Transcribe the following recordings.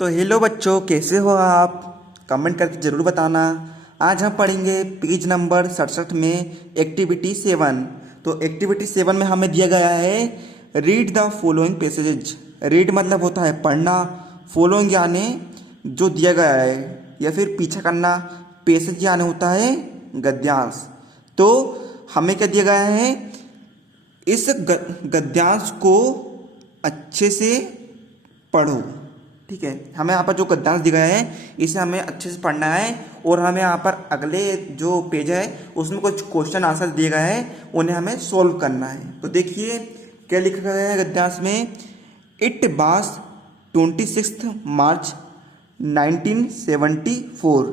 तो हेलो बच्चों, कैसे हो आप? कमेंट करके ज़रूर बताना। आज हम पढ़ेंगे पेज नंबर 67 में एक्टिविटी 7। तो एक्टिविटी 7 में हमें दिया गया है रीड द फॉलोइंग पैसेजेज। रीड मतलब होता है पढ़ना, फॉलोइंग यानी जो दिया गया है या फिर पीछा करना, पैसेज यानी होता है गद्यांश। तो हमें क्या दिया गया है, इस गद्यांश को अच्छे से पढ़ो। ठीक है, हमें यहाँ पर जो गद्यांश दिया गया है इसे हमें अच्छे से पढ़ना है और हमें यहाँ पर अगले जो पेज है उसमें कुछ क्वेश्चन आंसर दिए गए हैं, उन्हें हमें सॉल्व करना है। तो देखिए क्या लिखा गया है गद्यांश में। It was 26 March 1974।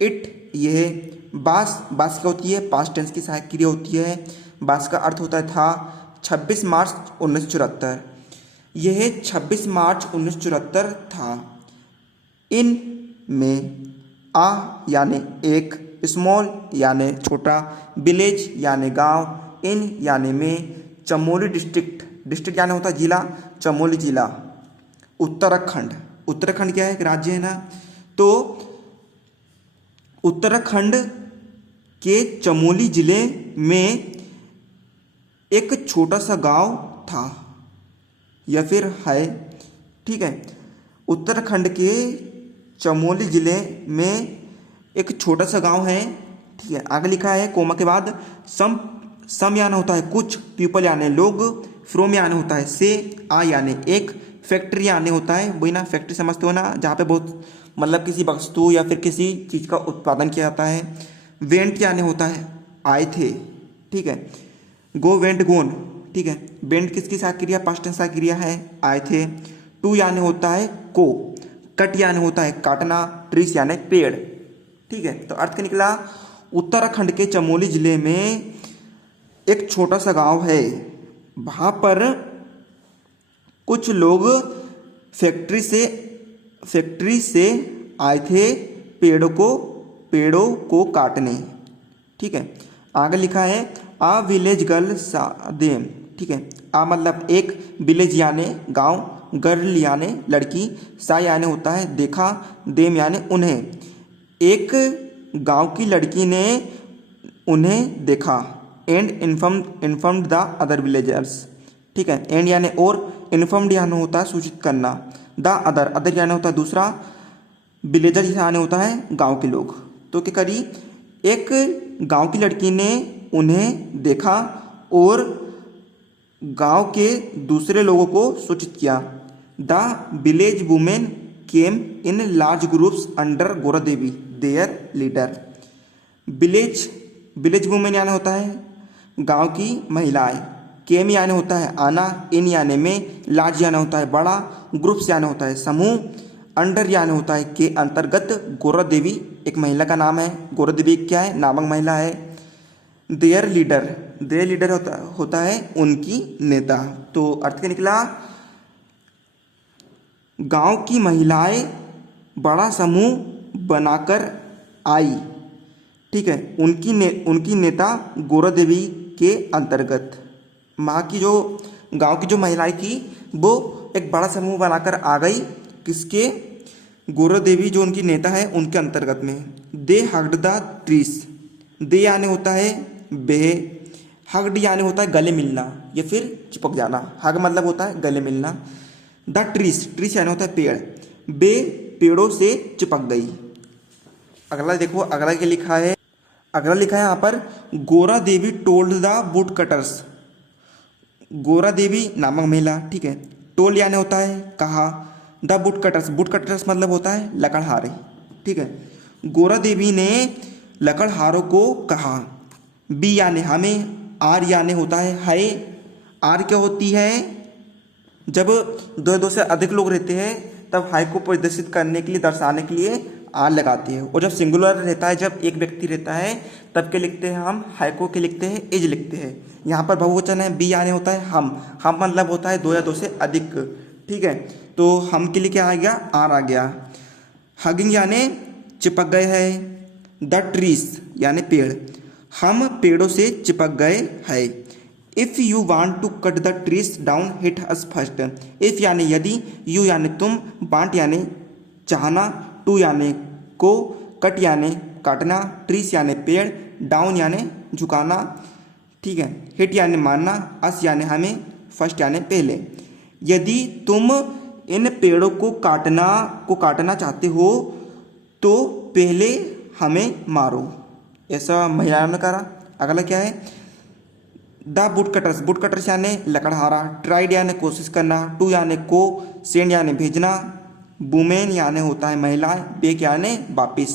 इट यह बास क्या होती है, पास्ट टेंस की सहायक क्रिया होती है। बास का अर्थ होता है था। 26 मार्च 1974, यह 26 मार्च 1974 था। इन में आ यानी एक, स्मॉल यानी छोटा, विलेज यानी गांव, इन यानी में, चमोली डिस्ट्रिक्ट यानी होता है जिला, चमोली जिला। उत्तराखंड क्या है, एक राज्य है ना। तो उत्तराखंड के चमोली जिले में एक छोटा सा गांव था या फिर है। ठीक है, उत्तराखंड के चमोली जिले में एक छोटा सा गांव है। ठीक है, आगे लिखा है कोमा के बाद सम यानी होता है कुछ, पीपल यानी लोग, फ्रोम यानी होता है से, आ यानी एक, फैक्ट्री यानी होता है वही ना, फैक्ट्री समझते हो ना, जहाँ पे बहुत मतलब किसी वस्तु या फिर किसी चीज़ का उत्पादन किया जाता है। वेंट यानी होता है आए थे। ठीक है, गो वेंट गोन। ठीक है, वेंट किसकी सहायक क्रिया, पास्ट टेंस सहायक क्रिया है, आए थे। टू यानी होता है को, कट यानी होता है काटना, ट्रीस यानी पेड़। ठीक है, तो अर्थ क्या निकला, उत्तराखंड के चमोली जिले में एक छोटा सा गांव है, वहां पर कुछ लोग फैक्ट्री से आए थे पेड़ों को काटने। ठीक है, आगे लिखा है आ विलेज गर्ल सा देम। ठीक है, आ मतलब एक, विलेज यानी गांव, गर्ल यानी लड़की, सा यानी होता है देखा, देम यानी उन्हें। एक गांव की लड़की ने उन्हें देखा। And informed the other villagers. ठीक है, एंड यानी और, इन्फॉर्म्ड यानी होता है सूचित करना, द अदर यानी होता है दूसरा, विलेजर यानी होता है गांव के लोग। तो क्या करी, एक गांव की लड़की ने उन्हें देखा और गांव के दूसरे लोगों को सूचित किया। The village women came in large groups under गोरा देवी देयर लीडर। विलेज वुमेन यानी होता है गांव की महिलाएं, केम यानी होता है आना, इन यानी में, लार्ज यानी होता है बड़ा, ग्रुप्स यानी होता है समूह, अंडर यानी होता है के अंतर्गत, गोरा देवी एक महिला का नाम है। गोरा देवी क्या है, नामक महिला है। देयर लीडर होता है उनकी नेता। तो अर्थ क्या निकला, गांव की महिलाएं बड़ा समूह बनाकर आई। ठीक है, उनकी नेता गोरा देवी के अंतर्गत। माँ की जो गांव की जो महिलाएं थी वो एक बड़ा समूह बनाकर आ गई, किसके, गोरा देवी जो उनकी नेता है उनके अंतर्गत में। दे हग्ड द ट्रीज। दे यानी होता है बे, हग्ड यानी होता है गले मिलना या फिर चिपक जाना। हग मतलब होता है गले मिलना। द ट्रीज यानी होता है पेड़, बे पेड़ों से चिपक गई। अगला देखो, अगला क्या लिखा है, अगला लिखा है यहाँ पर गोरा देवी टोल्ड द वुड कटर्स। गोरा देवी नामक महिला। ठीक है, टोल यानी होता है कहा, द वुड कटर्स मतलब होता है लकड़हारे। ठीक है, गोरा देवी ने लकड़हारों को कहा। बी यानी हमें, आर यानी होता है। आर क्या होती है, जब दो से अधिक लोग रहते हैं तब हाई को प्रदर्शित करने के लिए, दर्शाने के लिए आर लगाते हैं। और जब सिंगुलर रहता है, जब एक व्यक्ति रहता है तब के लिखते हैं हम, हाई को के लिखते हैं इज लिखते हैं। यहाँ पर बहुवचन है, बी यानी होता है हम मतलब होता है दो या दो से अधिक। ठीक है, तो हम के लिए क्या आ गया, आर आ गया। हगिंग यानी चिपक गए है। द ट्रीज यानी पेड़, हम पेड़ों से चिपक गए हैं। If you want to cut the trees down hit us first. If यानी यदि, यू यानी तुम, वांट यानी चाहना, टू यानी को, कट यानी काटना, ट्रीस यानी पेड़, डाउन यानी झुकाना, ठीक है, हिट यानी मारना, अस यानी हमें, फर्स्ट यानी पहले। यदि तुम इन पेड़ों को काटना चाहते हो तो पहले हमें मारो, ऐसा महिलाओं ने कहा। अगला क्या है, द वुड कटर्स यानी लकड़हारा, ट्राइड यानी कोशिश करना, टू यानी को, सेंड यानी भेजना, वुमेन यानी होता है महिलाएं, बेक यानी वापिस।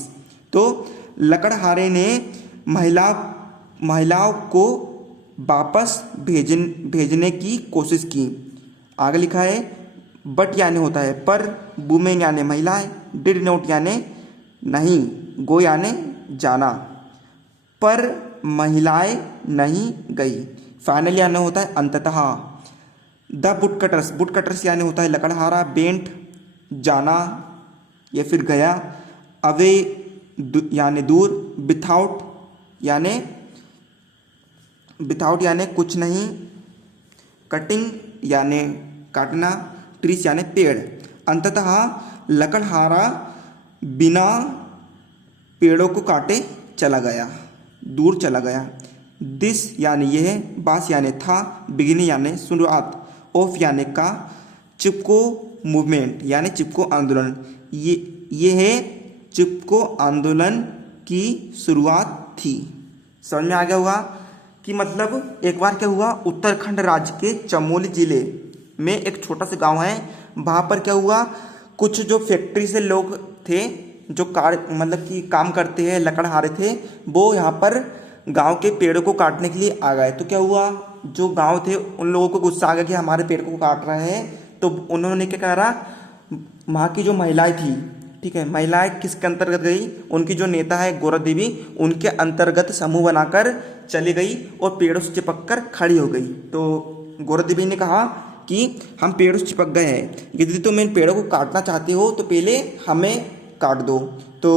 तो लकड़हारे ने महिलाओं को वापस भेजने की कोशिश की। आगे लिखा है बट यानी होता है पर, वुमेन यानी महिलाएं, डिड नॉट यानी नहीं, गो यानी जाना, पर महिलाएं नहीं गई। फाइनल यानी होता है अंततः। द वुड कटर्स यानी होता है लकड़हारा, बेंट जाना या फिर गया, अवे यानी दूर, विथआउट यानी कुछ नहीं, कटिंग यानी काटना, ट्रीस यानी पेड़। अंततः लकड़हारा बिना पेड़ों को काटे चला गया, दूर चला गया। दिस यानी यह, बास यानी था, बिगिनिंग यानी शुरुआत, ऑफ यानी का, चिपको मूवमेंट यानी चिपको आंदोलन, ये चिपको आंदोलन की शुरुआत थी। समझ में आ गया होगा कि मतलब एक बार क्या हुआ, उत्तराखंड राज्य के चमोली जिले में एक छोटा सा गांव है, वहाँ पर क्या हुआ, कुछ जो फैक्ट्री से लोग थे जो मतलब कि काम करते हैं, लकड़हारे थे, वो यहाँ पर गांव के पेड़ों को काटने के लिए आ गए। तो क्या हुआ, जो गांव थे उन लोगों को गुस्सा आ गया कि हमारे पेड़ को काट रहे हैं। तो उन्होंने क्या करा, वहाँ की जो महिलाएं थी, ठीक है, महिलाएं किसके अंतर्गत गई, उनकी जो नेता है गौरा देवी, उनके अंतर्गत समूह बनाकर चली गई और पेड़ों से चिपक कर खड़ी हो गई। तो गौरा देवी ने कहा कि हम पेड़ों से चिपक गए हैं, यदि तुम इन पेड़ों को काटना चाहते हो तो पहले हमें काट दो। तो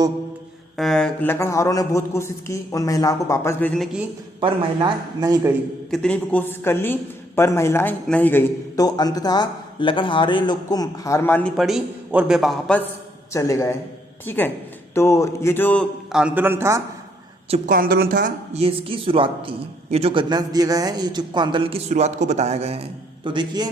लकड़हारों ने बहुत कोशिश की उन महिलाओं को वापस भेजने की, पर महिलाएं नहीं गई, कितनी भी कोशिश कर ली पर महिलाएं नहीं गई। तो अंततः लकड़हारे लोग को हार माननी पड़ी और वे वापस चले गए, ठीक है। तो ये जो आंदोलन था, चिपको आंदोलन था, ये इसकी शुरुआत थी। ये जो गद्यांश दिए गए हैं ये चिपको आंदोलन की शुरुआत को बताया गया है। तो देखिए,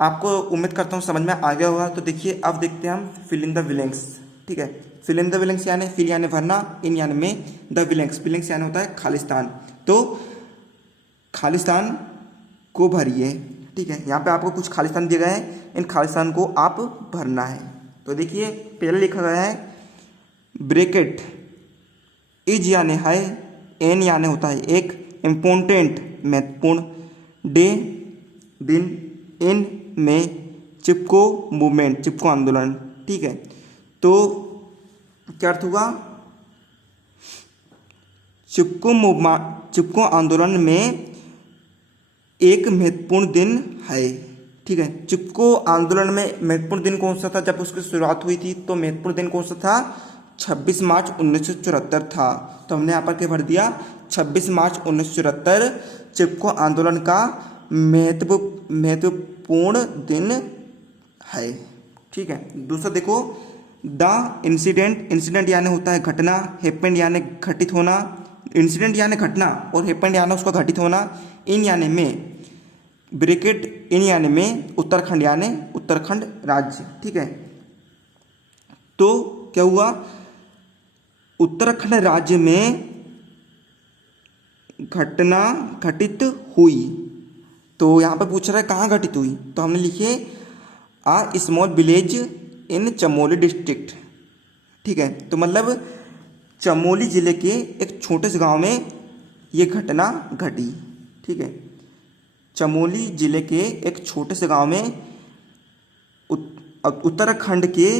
आपको उम्मीद करता हूँ समझ में आ गया होगा। तो देखिए अब देखते हैं हम फिल इन द ब्लैंक्स, ठीक है। फिल इन द ब्लैंक्स यानी फिल यानी भरना, इन यानी में, द ब्लैंक्स यानी होता है खालिस्तान। तो खालिस्तान को भरिए, ठीक है। यहाँ पे आपको कुछ खालिस्तान दिए गए हैं, इन खालिस्तान को आप भरना है। तो देखिए पहले लिखा गया है ब्रैकेट, इज यानी है, एन यानी होता है एक, इम्पोर्टेंट महत्वपूर्ण, डे दिन, इन में, चिपको मूवमेंट चिपको आंदोलन, ठीक है। तो क्या अर्थ हुआ, चिपको आंदोलन में एक महत्वपूर्ण दिन है, ठीक है। चिपको आंदोलन में महत्वपूर्ण दिन कौन सा था, जब उसकी शुरुआत हुई थी तो महत्वपूर्ण दिन कौन सा था, 26 मार्च 1974 था। तो हमने यहाँ पर क्या भर दिया, 26 मार्च 1974 चिपको आंदोलन का महत्वपूर्ण दिन है, ठीक है। दूसरा देखो, द इंसिडेंट यानी होता है घटना, हैपेंड यानी घटित होना, इंसिडेंट यानी घटना और हैपेंड यानी उसका घटित होना, इन यानी में, ब्रैकेट इन यानी में, उत्तराखंड यानी उत्तराखंड राज्य, ठीक है। तो क्या हुआ, उत्तराखंड राज्य में घटना घटित हुई। तो यहाँ पर पूछ रहा है कहाँ घटित हुई, तो हमने लिखे a small village in Chamoli district, ठीक है। तो मतलब चमोली जिले के एक छोटे से गांव में ये घटना घटी, ठीक है। चमोली जिले के एक छोटे से गांव में, उत्तराखंड के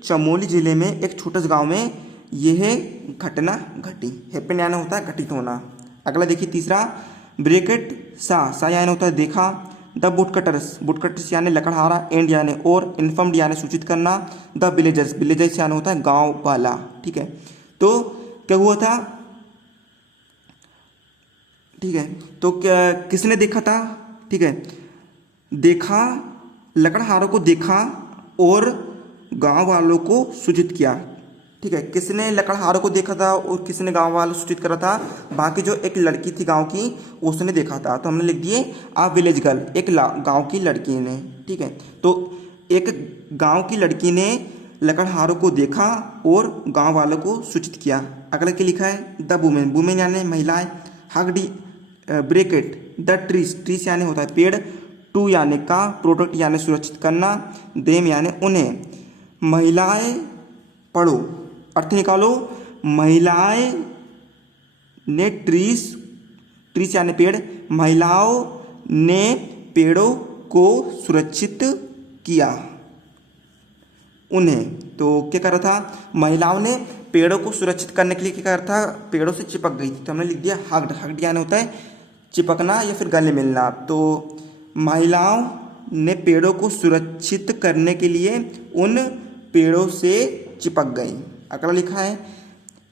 चमोली जिले में एक छोटे से गांव में यह घटना घटी। हैपन यानी होता है घटित होना। अगला देखिए तीसरा, ब्रैकेट सा यानी होता है देखा, द वुडकटर्स यानी लकड़हारा, एंड यानी और, इन्फॉर्म्ड यानी सूचित करना, द विलेजर्स यानी होता है गांव वाला, ठीक है। तो क्या हुआ था, ठीक है। तो क्या किसने देखा था, ठीक है, देखा, लकड़हारों को देखा और गांव वालों को सूचित किया। ठीक है, किसने लकड़हारों को देखा था और किसने गांव वालों को सूचित करा था? बाकी जो एक लड़की थी गांव की, उसने देखा था। तो हमने लिख दिए आ विलेज गर्ल, एक गांव की लड़की ने। ठीक है, तो एक गांव की लड़की ने लकड़हारों को देखा और गांव वालों को सूचित किया। अगला क्या लिखा है? द वुमेन, वुमेन यानी महिलाएं, hugged bracket the trees, trees यानी होता है पेड़, टू यानी का, प्रोटेक्ट यानी सुरक्षित करना, देम यानी उन्हें। महिलाएं पढ़ो, अर्थ निकालो। महिलाएं ने ट्रीज, ट्रीज यानी पेड़, महिलाओं ने पेड़ों को सुरक्षित किया उन्हें। तो क्या कर रहा था? महिलाओं ने पेड़ों को सुरक्षित करने के लिए क्या कर रहा था? पेड़ों से चिपक गई थी। तो हमने लिख दिया हग्ड, हग्ड यानी होता है चिपकना या फिर गले मिलना। तो महिलाओं ने पेड़ों को सुरक्षित करने के लिए उन पेड़ों से चिपक गई। अगला लिखा है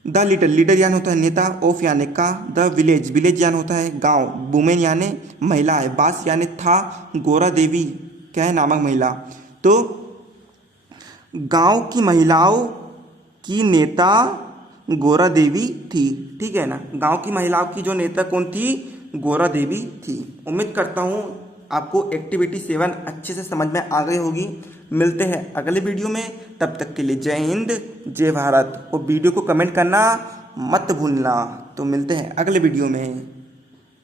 द लीडर, लीडर यानी होता है नेता, ऑफ यानी का, द विलेज, विलेज यानी होता है गांव, वुमेन यानी महिला है, बास यानी था, गोरा देवी क्या है? नामक महिला। तो गांव की महिलाओं की नेता गोरा देवी थी। ठीक है ना, गांव की महिलाओं की जो नेता कौन थी? गोरा देवी थी। उम्मीद करता हूँ आपको एक्टिविटी 7 अच्छे से समझ में आ गई होगी। मिलते हैं अगले वीडियो में, तब तक के लिए जय हिंद जय भारत। और वीडियो को कमेंट करना मत भूलना। तो मिलते हैं अगले वीडियो में।